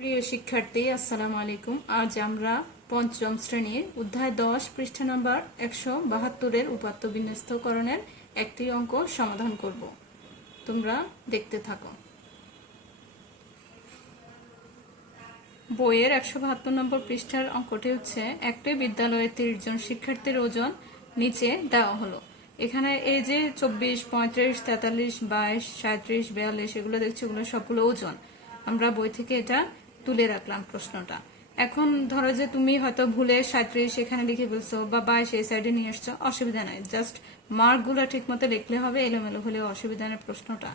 প্রিয় শিক্ষার্থী, আসসালামু আলাইকুম। আজ আমরা পঞ্চম শ্রেণীর অধ্যায় 10 পৃষ্ঠা নাম্বার 172 উপাত্ত বিন্যস্তকরণের একটি অঙ্ক সমাধান করব। তোমরা দেখতে থাকো। বইয়ের 172 নম্বর পৃষ্ঠার অঙ্কটি হচ্ছে, একটি বিদ্যালয়ে 30 জন শিক্ষার্থীর ওজন নিচে দেওয়া হলো। এখানে এই যে 24, 35, 43, 22, 37, 42 এগুলো দেখছি, এগুলো সবগুলো ওজন। আমরা বই থেকে এটা তুলে রাখলাম প্রশ্নটা। এখন ধরো যে তুমি হয়তো ভুলে 37 এখানে লিখে ফেলছো বা 22 এই সাইডে নিয়ে আসছো, অসুবিধা নাই, জাস্ট মার্কগুলো ঠিক মতো লিখলে হবে। এলোমেলো হলে অসুবিধা নেই প্রশ্নটা,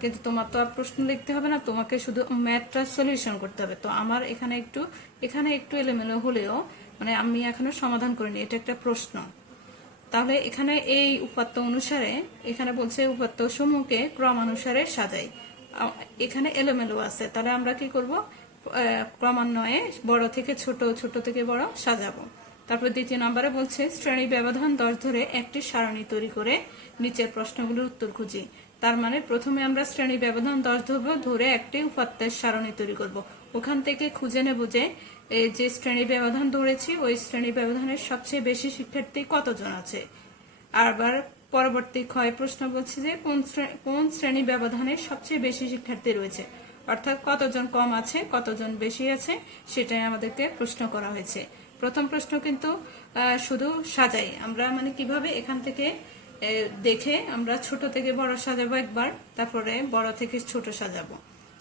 কিন্তু তোমার তো আর প্রশ্ন লিখতে হবে না, তোমাকে শুধু ম্যাথটা সলিউশন করতে হবে। তো আমার এখানে একটু এলোমেলো হলেও মানে আমি এখনো সমাধান করিনি, এটা একটা প্রশ্ন। তাহলে এখানে এই উপাত্ত অনুসারে এখানে বলছে উপাত্ত সমূহকে ক্রমানুসারে সাজাই। এখানে এলোমেলো আছে, তাহলে আমরা কি করব, ক্রমান্বয়ে বড় থেকে ছোট, ছোট থেকে বড় সাজাবো। তারপর দ্বিতীয় নম্বরে বলছে শ্রেণী ব্যবধান 10 ধরে একটি সারণী তৈরি করে নিচের প্রশ্নগুলোর উত্তর খুঁজি। তার মানে প্রথমে আমরা শ্রেণী ব্যবধান 10 ধরবো, ধরে একটি উপাত্তের সারণী তৈরি করব। ওখান থেকে খুঁজে নেব যে শ্রেণী ব্যবধান ধরেছি ওই শ্রেণী ব্যবধানের সবচেয়ে বেশি শিক্ষার্থী কতজন আছে। আবার পরবর্তী ক্ষয় প্রশ্ন বলছে যে কোন শ্রেণী ব্যবধানে সবচেয়ে বেশি শিক্ষার্থী রয়েছে, অর্থাৎ কতজন কম আছে কতজন বেশি আছে, সেটাই আমাদেরকে প্রশ্ন করা হয়েছে। প্রথম প্রশ্ন কিন্তু শুধু সাজাই আমরা, মানে কিভাবে এখান থেকে দেখে আমরা ছোট থেকে বড় সাজাবো একবার, তারপরে বড় থেকে ছোট সাজাবো।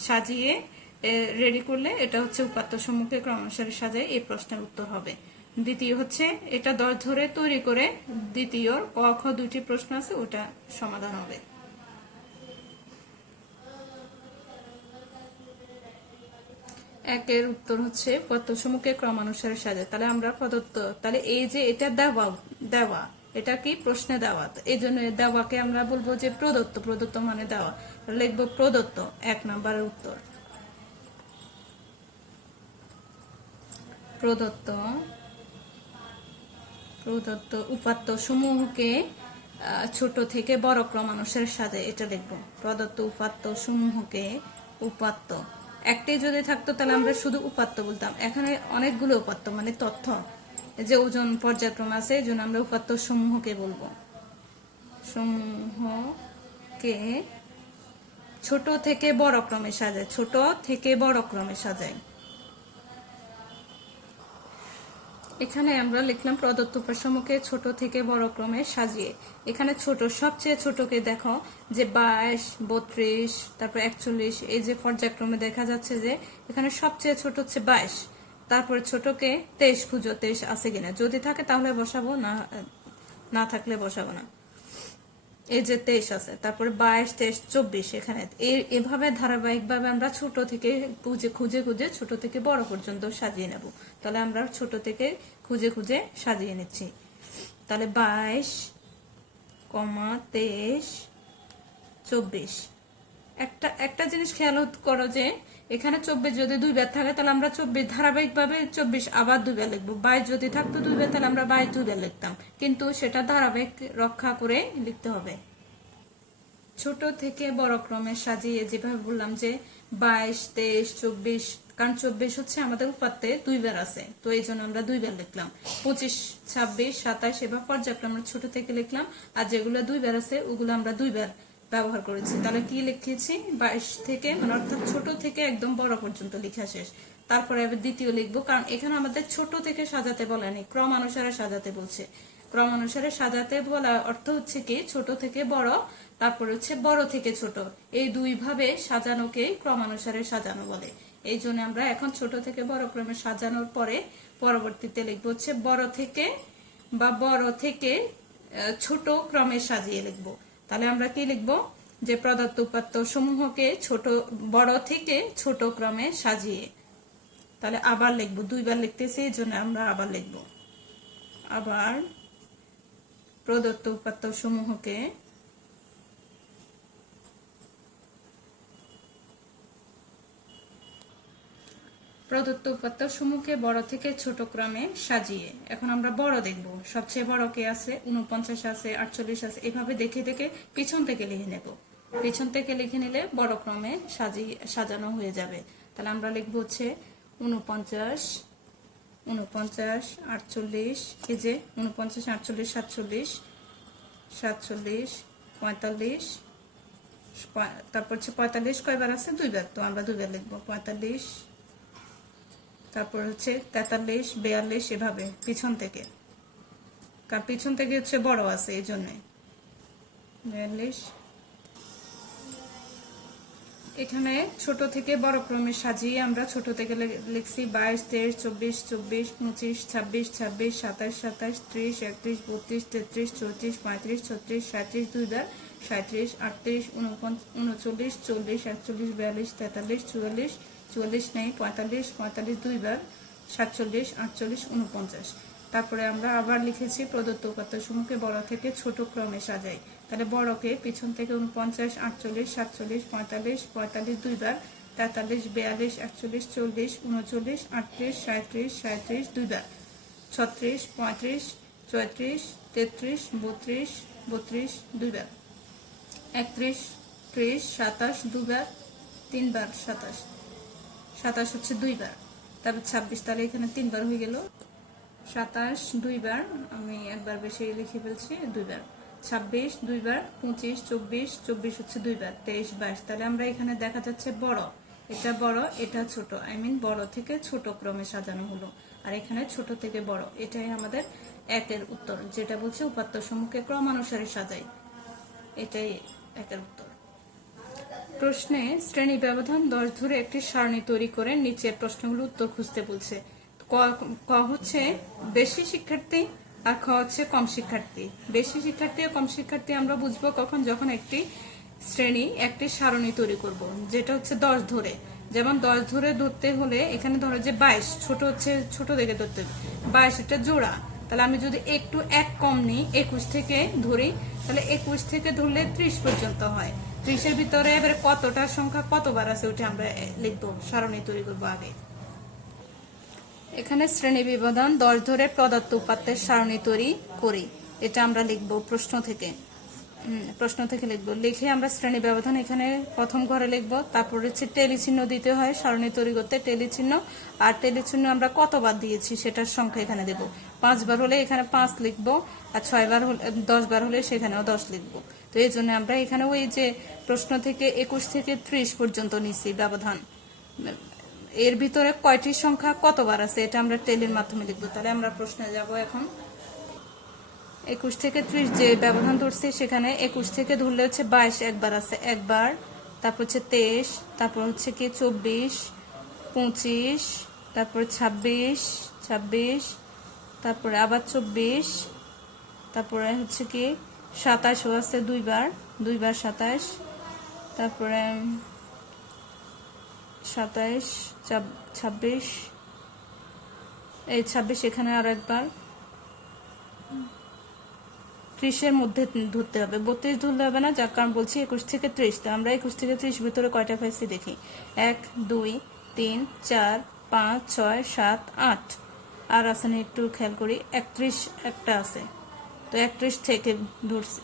সাজিয়ে রেডি করলে এটা হচ্ছে উপাত্ত সমূহকে ক্রমানুসারে সাজাই, এই প্রশ্নের উত্তর হবে। দ্বিতীয় হচ্ছে এটা 10 ধরে তৈরি করে দ্বিতীয় ক খ দুইটি প্রশ্ন আছে, ওটা সমাধান হবে। একের উত্তর হচ্ছে উপাত্ত সমূহকে ক্রমানুসারে সাজায়। তাহলে আমরা প্রদত্ত, তাহলে এই যে এটা দেওয়া এটা কি প্রশ্নে দেওয়া, এই জন্য দেওয়াকে আমরা বলবো যে প্রদত্ত। প্রদত্ত মানে দেওয়া, লিখবো প্রদত্ত, 1 নম্বরের উত্তর। প্রদত্ত উপাত্ত সমূহকে ছোট থেকে বড় ক্রমানুসারে সাজায়, এটা লিখবো। প্রদত্ত উপাত্ত সমূহকে, উপাত্ত একটাই যদি থাকতো তাহলে আমরা শুধু উপাত্ত বলতাম, এখানে অনেকগুলো উপাত্ত মানে তথ্য, যে ওজন পর্যায়ক্রম আছে, এই জন্য আমরা উপাত্ত সমূহকে বলবো। সমূহকে ছোট থেকে বড় ক্রমে সাজায়, ছোট থেকে বড় ক্রমে সাজায়। এখানে আমরা লিখলাম প্রদত্ত উপাসমূহকে ছোট থেকে বড় ক্রমে সাজিয়ে। এখানে ছোট, সবচেয়ে ছোটকে দেখো যে 22, 32, তারপর 41, এই যে পর্যায়ক্রমে দেখা যাচ্ছে যে এখানে সবচেয়ে ছোট হচ্ছে 22। তারপরে ছোটকে 23 খুঁজো, 23 আছে কিনা, যদি থাকে তাহলে বসাবো, না থাকলে বসাবো না। এই যে 23 আছে, তারপরে 22, 23, 24, এখানে এভাবে ধারাবাহিকভাবে আমরা ছোট থেকে খুঁজে খুঁজে ছোট থেকে বড় পর্যন্ত সাজিয়ে নেব। তাহলে আমরা ছোট থেকে খুঁজে খুঁজে সাজিয়ে নিচ্ছি। তাহলে 22, 23, 24। একটা জিনিস খেয়াল করো যে এখানে 24 যদি 2 বার থাকে তাহলে আমরা 24 ধারাবাহিকভাবে 24 আবার 2 বার লিখবো। 22 যদি থাকতো 2 বার তাহলে আমরা 22 2 বার লিখতাম, কিন্তু সেটা ধারাবাহিক রক্ষা করে লিখতে হবে। ছোট থেকে বড় ক্রমে সাজিয়ে যেভাবে বললাম যে 22, 23, 24, কারণ 24 হচ্ছে আমাদের উপাত্তে 2 বার আছে, তো এই জন্য আমরা 2 বার লিখলাম। 25, 26, 27 এবার পর্যায়ক্রমে আমরা ছোট থেকে লিখলাম, আর যেগুলো 2 বার আছে ওগুলো আমরা 2 বার ব্যবহার করেছি। তাহলে কি লিখেছি, 22 থেকে, মানে অর্থাৎ ছোট থেকে একদম বড় পর্যন্ত লেখা শেষ। তারপরে আবার দ্বিতীয় লিখবো, কারণ এখানে আমাদের ছোট থেকে সাজাতে বলেনি, ক্রমানুসারে সাজাতে বলছে। ক্রমানুসারে সাজাতে বলা অর্থ হচ্ছে কি, ছোট থেকে বড়, তারপর হচ্ছে বড় থেকে ছোট, এই দুই ভাবে সাজানোকে ক্রমানুসারে সাজানো বলে। এই জন্য আমরা এখন ছোট থেকে বড় ক্রমে সাজানোর পরে পরবর্তীতে লিখবো হচ্ছে বড় থেকে ছোট ক্রমে সাজিয়ে লিখবো। তাহলে আমরা কি লিখবো, যে প্রদত্ত উপাত্ত সমূহকে বড় থেকে ছোট ক্রমে সাজিয়ে। তাহলে আবার লিখবো, 2 বার লিখতেছি, এই জন্য আমরা আবার লিখবো। আবার প্রদত্ত উপাত্ত সমূহকে বড় থেকে ছোট ক্রমে সাজিয়ে। এখন আমরা বড় দেখব, সবচেয়ে বড় কে আছে, 49 আছে, 48 আছে, এভাবে দেখে দেখে পিছন থেকে লিখে নেব। পিছন থেকে লিখে নিলে বড় ক্রমে সাজানো হয়ে যাবে। তাহলে আমরা লিখবো হচ্ছে 49, 49, 48, এই যে 49, 48, 47, 47, 45, তারপর হচ্ছে 45 কয়বার আছে? দুইবার, তো আমরা দুইবার লিখবো 45। তারপর হচ্ছে 43, 42, এভাবে পিছন থেকে, কারণ পিছন থেকে হচ্ছে বড় আছে এই জন্য 42। এখানে ছোট থেকে বড় ক্রমে সাজিয়ে আমরা ছোট থেকে লিখছি 22, 23, 24, 24, 25, 26, 26, 27, 27, 30, 31, 32, 33, 34, 35, 36, 37, দুইবার 37, 38, 39, 40, 41, 42, 43, 44, 44 নেই 45, 45 দুইবার 47, 48, 49। তারপরে আমরা আবার লিখেছি প্রদত্ত উপাত্তসমূহকে বড় থেকে ছোট ক্রমে সাজাই। তাহলে বড়কে পিছন থেকে 49, 48, 47, 45, 45 দুইবার, 43, 42, 41, 40, 39, 38, 37, 37 দুইবার, 36, 35, 34, 33, 32, 32 দুইবার, 31, 30, 27 দুইবার, তিনবার 27, 27 হচ্ছে দুইবার। তারপর 26, তাহলে এখানে তিনবার হয়ে গেল। 27 দুইবার, আমি একবার বেশি লিখে ফেলছি, দুইবার। 26 দুইবার, 25, 24, 24 হচ্ছে দুইবার, 23, 22। তাহলে আমরা এখানে দেখা যাচ্ছে বড়, এটা বড়, এটা ছোট, বড় থেকে ছোট ক্রমে সাজানো হলো। আর এখানে ছোট থেকে বড়, এটাই আমাদের একের উত্তর, যেটা বলছে উপাত্ত সমূহকে ক্রমানুসারে সাজাই, এটাই একের উত্তর। প্রশ্নে শ্রেণী ব্যবধান 10 ধরে একটি সারণী তৈরি করে নিচের প্রশ্নগুলো উত্তর খুঁজতে বলছে। ক হচ্ছে বেশি শিক্ষার্থী আর খ হচ্ছে কম শিক্ষার্থী। বেশি শিক্ষার্থী আর কম শিক্ষার্থী আমরা বুঝবো কখন? যখন একটি শ্রেণী একটি সারণী তৈরি করব, যেটা হচ্ছে 10 ধরে। যেমন 10 ধরে ধরতে হলে এখানে ধরো যে 22, ছোট হচ্ছে ছোট থেকে ধরতে হবে 22, এটা জোড়া। তাহলে আমি যদি একটু এক কম নিই, 21 থেকে ধরি, তাহলে 21 থেকে ধরলে 30 পর্যন্ত হয়। 30 এর ভিতরে এবারে কতটা সংখ্যা কতবার আছে ওটা আমরা লিখবো, সারণী তৈরি করবো আগে। এখানে শ্রেণী ব্যবধান 10 ধরে প্রদত্ত উপাত্তের সারণী তৈরি করি, এটা আমরা লিখবো প্রশ্ন থেকে। লিখবো, লিখে আমরা শ্রেণী ব্যবধান এখানে প্রথম ঘরে লিখবো। তারপর হচ্ছে টেলি চিহ্ন দিতে হয় সারণী তৈরি করতে, টেলি চিহ্ন। আর টেলি চিহ্ন আমরা কতবার দিয়েছি সেটার সংখ্যা এখানে দেবো। 5 বার হলে এখানে 5 লিখবো, আর 6 বার হলে 10 বার হলে সেখানেও 10 লিখবো। তো এই জন্য আমরা এখানে ওই যে প্রশ্ন থেকে 21 থেকে 30 পর্যন্ত নিচ্ছি ব্যবধান, এর ভিতরে কয়টি সংখ্যা কতবার আছে এটা আমরা টেলির মাধ্যমে লিখবো। তাহলে আমরা প্রশ্নে যাব এখন। 21 থেকে 30 যে ব্যবধান ধরছি, সেখানে 21 থেকে ধরলে হচ্ছে 22 একবার আছে, একবার। তারপর হচ্ছে 23, তারপর হচ্ছে কি 24, 25, তারপর 26, 26, তারপরে আবার 24, তারপরে হচ্ছে কি 27ও আছে দুইবার, 27, তারপরে 27, 26, এই 26 এখানে আরো একবার। 30 এর মধ্যে ধরতে হবে, 32 ধরলে হবে না, যার কারণ বলছি 21 থেকে 30। তো আমরা 21 থেকে 30 ভিতরে কয়টা পাইছি দেখি, 1, 2, 3, 4, 5, 6, 7, 8। আর আছে না একটু খেয়াল করি, 31 একটা আছে, তো 31 থেকে ধরছি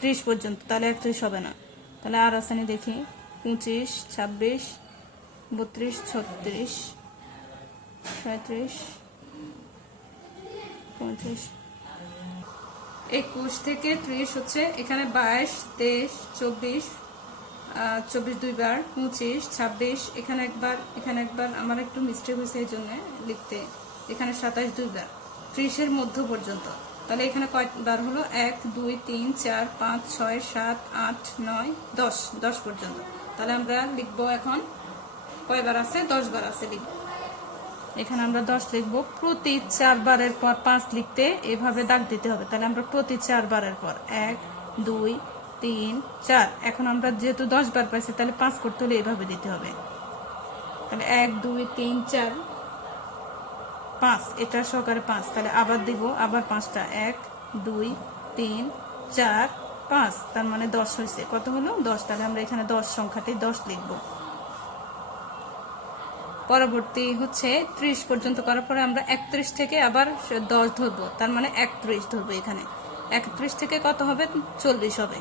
30 পর্যন্ত, তাহলে 31 হবে না। তাহলে আর আছে না দেখি, 25, 26, 32, 36, 37, 35। 21 থেকে 30 হচ্ছে এখানে 22, 23, 24, 24 দুইবার, 25, 26 এখানে একবার, এখানে একবার, আমার একটু মিস্টেক হয়েছে এই জন্য লিখতে। এখানে 27 দুইবার, 30 এর মধ্য পর্যন্ত। তাহলে এখানে কয়বার হলো, 1, 2, 3, 4, 5, 6, 7, 8, 9, 10, 10 পর্যন্ত। তাহলে আমরা লিখবো এখন কয়বার আছে, 10 বার আছে লিখবো। এখানে আমরা 10 লিখবো। প্রতি 4 বারের পর 5 লিখতে এভাবে দাগ দিতে হবে। তাহলে আমরা প্রতি 4 বারের পর 1, 2, 3, 4। এখন আমরা যেহেতু 10 বার পাইছি, তাহলে 5 করতে হলে এভাবে দিতে হবে। তাহলে 1, 2, 3, 4, 5, এটা সহকারে 5। তাহলে আবার দিব, আবার 5টা, 1, 2, 3, 4, 5, তার মানে 10 হয়েছে। কত হলো, 10। তাহলে আমরা এখানে 10 সংখ্যাটি 10 লিখবো। পরবর্তী হচ্ছে 30 পর্যন্ত করার পরে আমরা 31 থেকে আবার 10 ধরবো, তার মানে 31 ধরবো। এখানে 31 থেকে কত হবে, 40 হবে,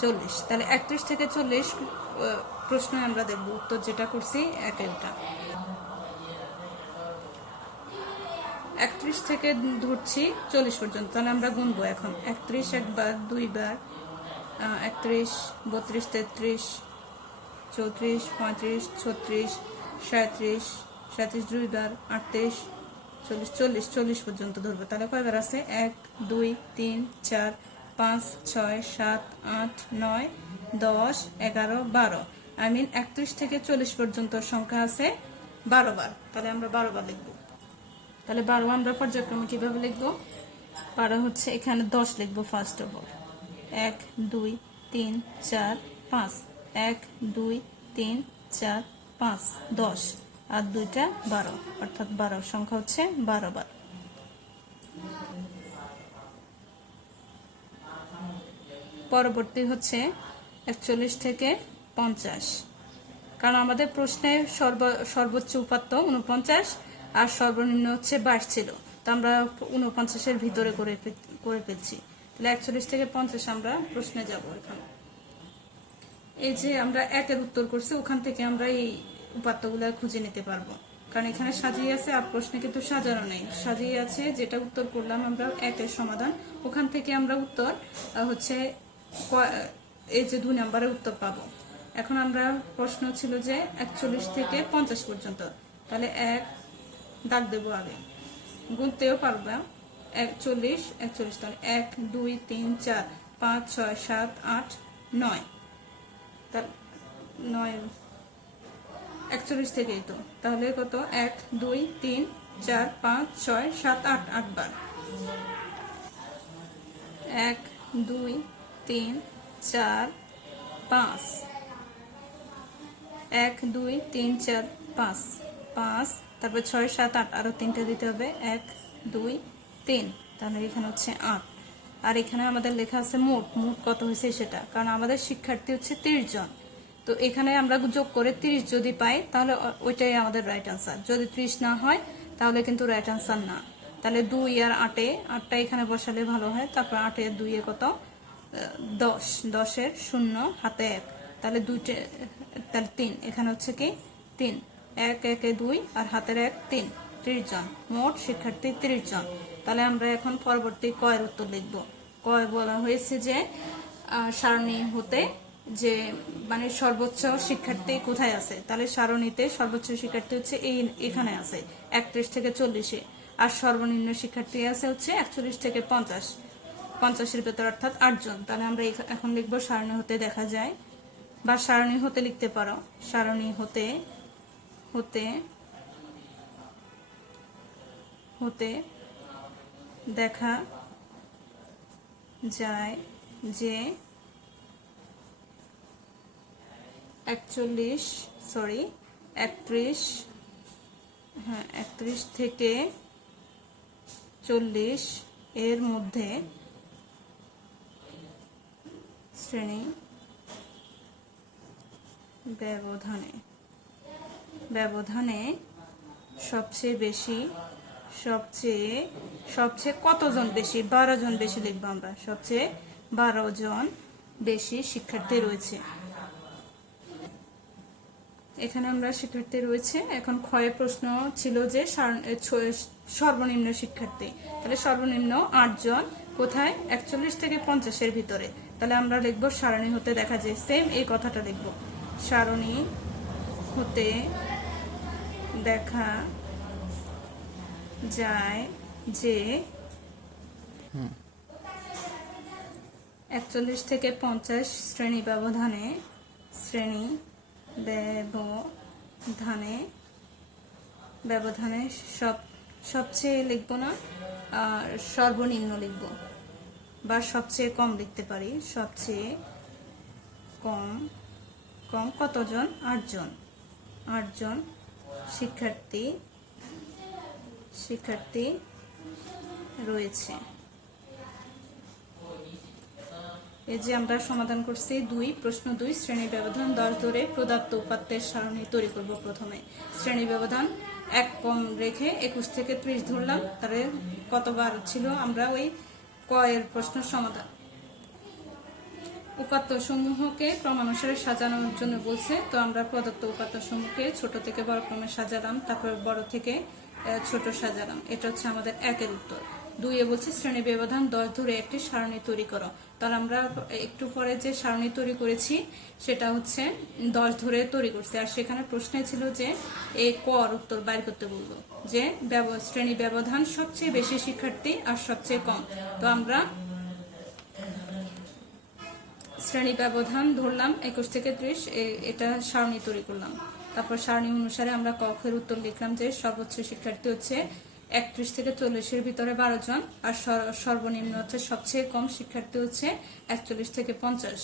40। তাহলে 31 থেকে 40 প্রশ্ন আমরা দেখব, উত্তর যেটা করছি একের ওটা। 31 থেকে ধরছি 40 পর্যন্ত, তাহলে আমরা গুনবো এখন। 31 একবার, দুইবার, 31, 32, 33, 34, 35, 36, 37, 37 দুইবার, 38, 40, 40 পর্যন্ত ধরবো। তাহলে কয়বার আছে? 1, 2, 3, 4, 5, 6, 7, 8, 9, 10, 11, 12। 31 থেকে 40 পর্যন্ত সংখ্যা আছে 12 বার। তাহলে আমরা 12 বার লিখবো। তাহলে 12 আমরা পর্যায়ক্রমে কিভাবে লিখবো? 12 হচ্ছে এখানে 10 লিখবো ফার্স্ট অফ অল। 1, 2, 3, 4, 5। 1, 2, 3, 4, 5, 10 আর 2টা 12, অর্থাৎ 12 সংখ্যা হচ্ছে 12 বার। পরবর্তী হচ্ছে 41 থেকে 50, কারণ আমাদের প্রশ্নে সর্বোচ্চ উপাত্ত 49 আর সর্বনিম্ন হচ্ছে 22 ছিল, তো আমরা 49-এর ভিতরে করে ফেলছি। তাহলে 41 থেকে 50 আমরা প্রশ্নে যাব। এখন এই যে আমরা একের উত্তর করছি, ওখান থেকে আমরা এই উপাত্তগুলো খুঁজে নিতে পারবো, কারণ এখানে সাজিয়ে আছে আর প্রশ্নে কিন্তু সাজানো নেই, সাজিয়ে আছে। যেটা উত্তর করলাম আমরা একের সমাধান, ওখান থেকে আমরা উত্তর হচ্ছে এই যে 2 নম্বরের উত্তর পাবো। এখন আমরা প্রশ্ন ছিল যে 41 থেকে 50 পর্যন্ত, তাহলে 1 দাগ দেবো আগে, গুনতেও পারবো। 41, 41, তাহলে 1, 2, 3, 4, 5, 6, 7, 8, 9। 9 41 থেকেই তো, তাহলে কত? 1, 2, 3, 4, 5, 6, 7, 8, 8 বার। 1, 2, 3, 4, 5। 1, 2, 3, 4, 5, 5, তারপর 6, 7, 8, আরো 3টা দিতে হবে। 1, 2, 3, তাহলে এখানে হচ্ছে 8। আর এখানে আমাদের লেখা আছে মোট কত হয়েছে সেটা, কারণ আমাদের শিক্ষার্থী হচ্ছে 30 জন। তো এখানে আমরা যোগ করে 30 যদি পাই তাহলে ওইটাই আমাদের রাইট আনসার। যদি 30 না হয় তাহলে কিন্তু রাইট আনসার না। তাহলে 2 আর 8টা এখানে বসালে ভালো হয়। তারপর 8 এর 2 এ কত? 10, 10 এর 0 হাতে 1, তাহলে 2টে, তাহলে 3, এখানে হচ্ছে কি 3, 1, 1 এ 2 আর হাতের 1, 3, 30 জন, মোট শিক্ষার্থী 30 জন। তাহলে আমরা এখন পরবর্তী কয়ের উত্তর লিখব। কয় বলা হয়েছে যে সারণী হতে যে মানে সর্বোচ্চ শিক্ষার্থী কোথায় আছে, তাহলে সারণীতে সর্বোচ্চ শিক্ষার্থী হচ্ছে এখানে আছে 31 থেকে 40-এ, আর সর্বনিম্ন শিক্ষার্থী আছে হচ্ছে 41 থেকে 50-এর ভেতর, অর্থাৎ 8 জন। তাহলে আমরা এখন লিখবো সারণী হতে দেখা যায়, বা সারণী হতে লিখতে পারো। সারণী হতে দেখা যায় যে 31 থেকে 40 এর মধ্যে শ্রেণী ব্যবধানে সবচেয়ে কতজন বেশি? 12 জন বেশি লিখবো আমরা। সবচেয়ে 12 জন বেশি শিক্ষার্থী রয়েছে। এখানে আমরা শিক্ষার্থী রয়েছে। এখন ক্ষয় প্রশ্ন ছিল যে সর্বনিম্ন শিক্ষার্থী, তাহলে সর্বনিম্ন 8 জন কোথায়? 41 থেকে 50-এর ভিতরে। তাহলে আমরা লিখবো সারণী হতে দেখা যায়, সেম এই কথাটা লিখবো। সারণী হতে দেখা যায় যে 41 থেকে 50 শ্রেণী ব্যবধানে সবচেয়ে লিখবো না, সর্বনিম্ন লিখবো, বা সবচেয়ে কম লিখতে পারি। সবচেয়ে কম কতজন? 8 জন। 8 জন শিক্ষার্থী রয়েছে। এই যে আমরা সমাধান করছি 2, প্রশ্ন 2, শ্রেণী ব্যবধান 10 ধরে প্রদত্ত উপাত্তের সারণী তৈরি করব। প্রথমে শ্রেণী ব্যবধান 1 কম রেখে 21 থেকে 30 ধরলাম, তাহলে কতবার ছিল? আমরা ওই কয়ের প্রশ্ন সমাধান উপাত্ত সমূহকে ক্রমানুসারে সাজানোর জন্য বলছে। তো আমরা প্রদত্ত উপাত্ত সমূহকে ছোট থেকে বড় ক্রমে সাজালাম, তারপর বড় থেকে ছোট সাজালাম। এটা হচ্ছে আমাদের 1-এর উত্তর। 2-এ বলছে শ্রেণী ব্যবধান 10 ধরে একটি সারণী তৈরি করো। তাহলে আমরা একটু পরে যে সারণী তৈরি করেছি সেটা হচ্ছে 10 ধরে তৈরি করছি। আর সেখানে প্রশ্নে ছিল যে এই কর উত্তর বাইর করতে বলবো, যে শ্রেণী ব্যবধান সবচেয়ে বেশি শিক্ষার্থী আর সবচেয়ে কম। তো আমরা শ্রেণী ব্যবধান ধরলাম 21 থেকে 30, এটা সারণী তৈরি করলাম। তারপর সারণী অনুসারে আমরা ক খ এর উত্তর লিখলাম যে সর্বোচ্চ শিক্ষার্থী হচ্ছে 31 থেকে 40-এর ভিতরে 12 জন, আর সর্বনিম্ন হচ্ছে সবচেয়ে কম শিক্ষার্থী হচ্ছে 41 থেকে 50।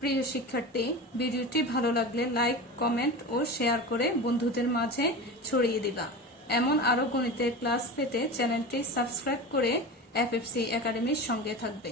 প্রিয় শিক্ষার্থী, ভিডিওটি ভালো লাগলে লাইক, কমেন্ট ও শেয়ার করে বন্ধুদের মাঝে ছড়িয়ে দিবা। এমন আরো গণিতের ক্লাস পেতে চ্যানেলটি সাবস্ক্রাইব করে এফএফসি একাডেমির সঙ্গে থাকবে।